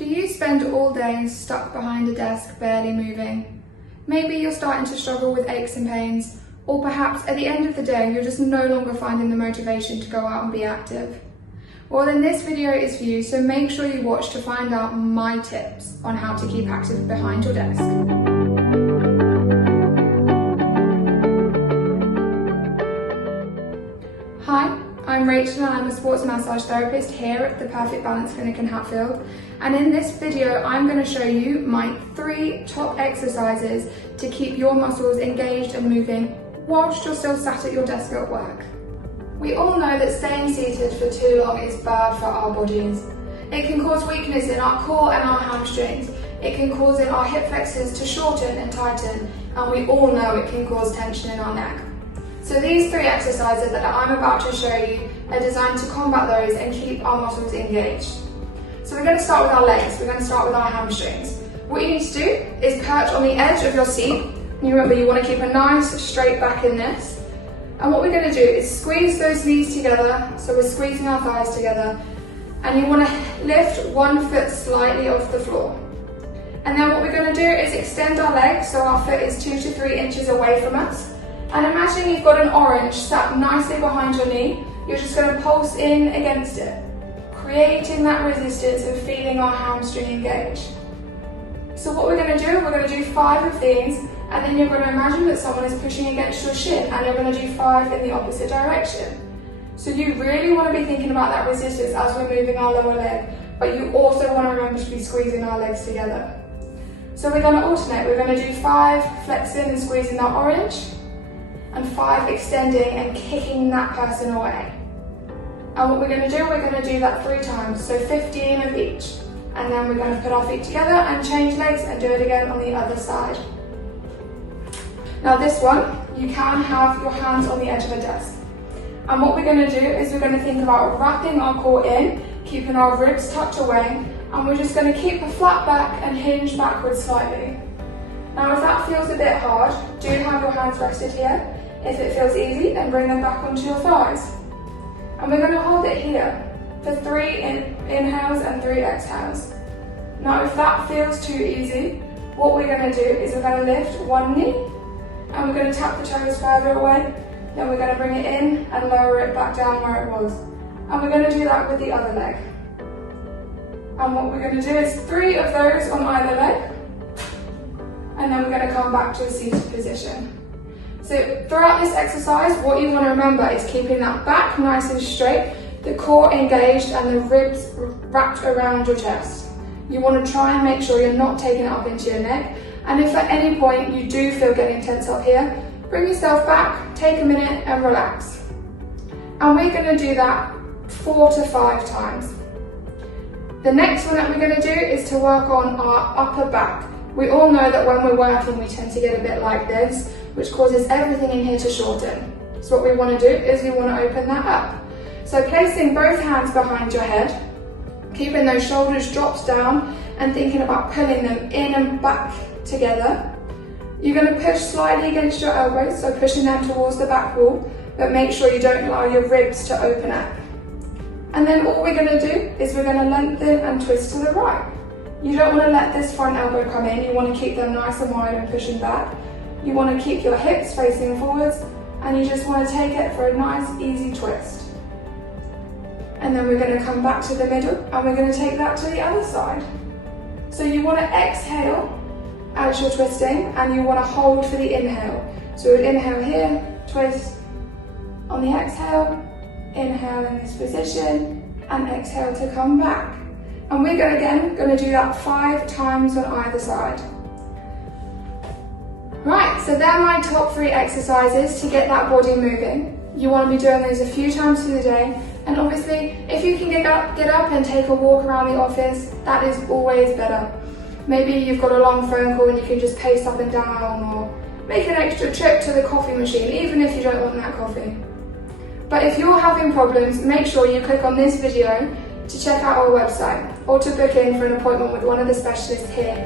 Do you spend all day stuck behind a desk, barely moving? Maybe you're starting to struggle with aches and pains, or perhaps at the end of the day, you're just no longer finding the motivation to go out and be active. Well, then this video is for you, so make sure you watch to find out my tips on how to keep active behind your desk. Hi, I'm Rachel and I'm a sports massage therapist here at the Perfect Balance Clinic in Hatfield. And in this video, I'm going to show you my 3 top exercises to keep your muscles engaged and moving whilst you're still sat at your desk at work. We all know that staying seated for too long is bad for our bodies. It can cause weakness in our core and our hamstrings. It can cause our hip flexors to shorten and tighten, and we all know it can cause tension in our neck. So these 3 exercises that I'm about to show you are designed to combat those and keep our muscles engaged. So we're going to start with our legs, we're going to start with our hamstrings. What you need to do is perch on the edge of your seat. You remember you want to keep a nice straight back in this. And what we're going to do is squeeze those knees together, so we're squeezing our thighs together. And you want to lift one foot slightly off the floor. And then what we're going to do is extend our legs so our foot is 2 to 3 inches away from us. And imagine you've got an orange sat nicely behind your knee. You're just going to pulse in against it, creating that resistance and feeling our hamstring engage. So what we're going to do, we're going to do 5 of these, and then you're going to imagine that someone is pushing against your shin, and you're going to do 5 in the opposite direction. So you really want to be thinking about that resistance as we're moving our lower leg, but you also want to remember to be squeezing our legs together. So we're going to alternate. We're going to do 5 flexing and squeezing that orange, and 5 extending and kicking that person away. And what we're going to do, we're going to do that 3 times, so 15 of each. And then we're going to put our feet together and change legs and do it again on the other side. Now this one, you can have your hands on the edge of a desk. And what we're going to do is we're going to think about wrapping our core in, keeping our ribs tucked away, and we're just going to keep a flat back and hinge backwards slightly. Now if that feels a bit hard, do have your hands rested here. If it feels easy, then bring them back onto your thighs. And we're going to hold it here for 3 inhales and 3 exhales. Now if that feels too easy, what we're going to do is we're going to lift one knee and we're going to tap the toes further away, then we're going to bring it in and lower it back down where it was. And we're going to do that with the other leg. And what we're going to do is 3 of those on either leg, and then we're going to come back to a seated position. So throughout this exercise, what you want to remember is keeping that back nice and straight, the core engaged and the ribs wrapped around your chest. You want to try and make sure you're not taking it up into your neck. And if at any point you do feel getting tense up here, bring yourself back, take a minute and relax. And we're going to do that 4 to 5 times. The next one that we're going to do is to work on our upper back. We all know that when we're working, we tend to get a bit like this, which causes everything in here to shorten. So what we want to do is we want to open that up. So placing both hands behind your head, keeping those shoulders dropped down and thinking about pulling them in and back together. You're going to push slightly against your elbows, so pushing them towards the back wall, but make sure you don't allow your ribs to open up. And then all we're going to do is we're going to lengthen and twist to the right. You don't want to let this front elbow come in, you want to keep them nice and wide and pushing back. You want to keep your hips facing forwards, and you just want to take it for a nice easy twist. And then we're going to come back to the middle and we're going to take that to the other side. So you want to exhale as you're twisting and you want to hold for the inhale. So we'll inhale here, twist. On the exhale, inhale in this position and exhale to come back. And we're going to do that 5 times on either side. Right, so they're my top 3 exercises to get that body moving. You want to be doing those a few times through the day, and obviously if you can get up and take a walk around the office, that is always better. Maybe you've got a long phone call and you can just pace up and down, or make an extra trip to the coffee machine, even if you don't want that coffee. But if you're having problems, make sure you click on this video to check out our website or to book in for an appointment with one of the specialists here.